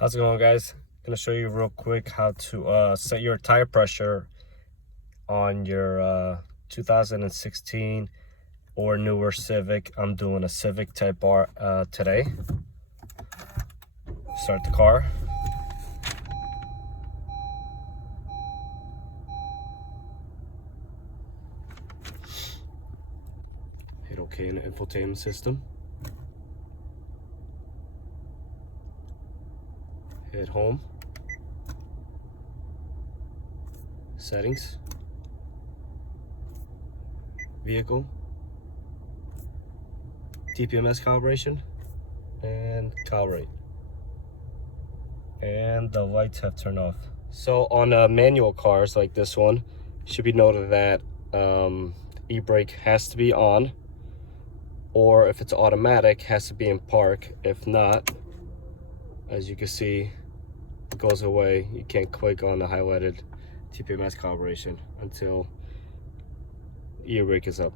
How's it going, guys? Gonna show you real quick how to set your tire pressure on your 2016 or newer Civic. I'm doing a Civic Type R today. Start the car. Hit OK in the infotainment system. Hit home. Settings. Vehicle. tpms calibration. And calibrate. And the lights have turned off. So on manual cars like this one, should be noted that e-brake has to be on, or if it's automatic, has to be in park. If not, as you can see, it goes away. You can't click on the highlighted tpms calibration until e-brake is up.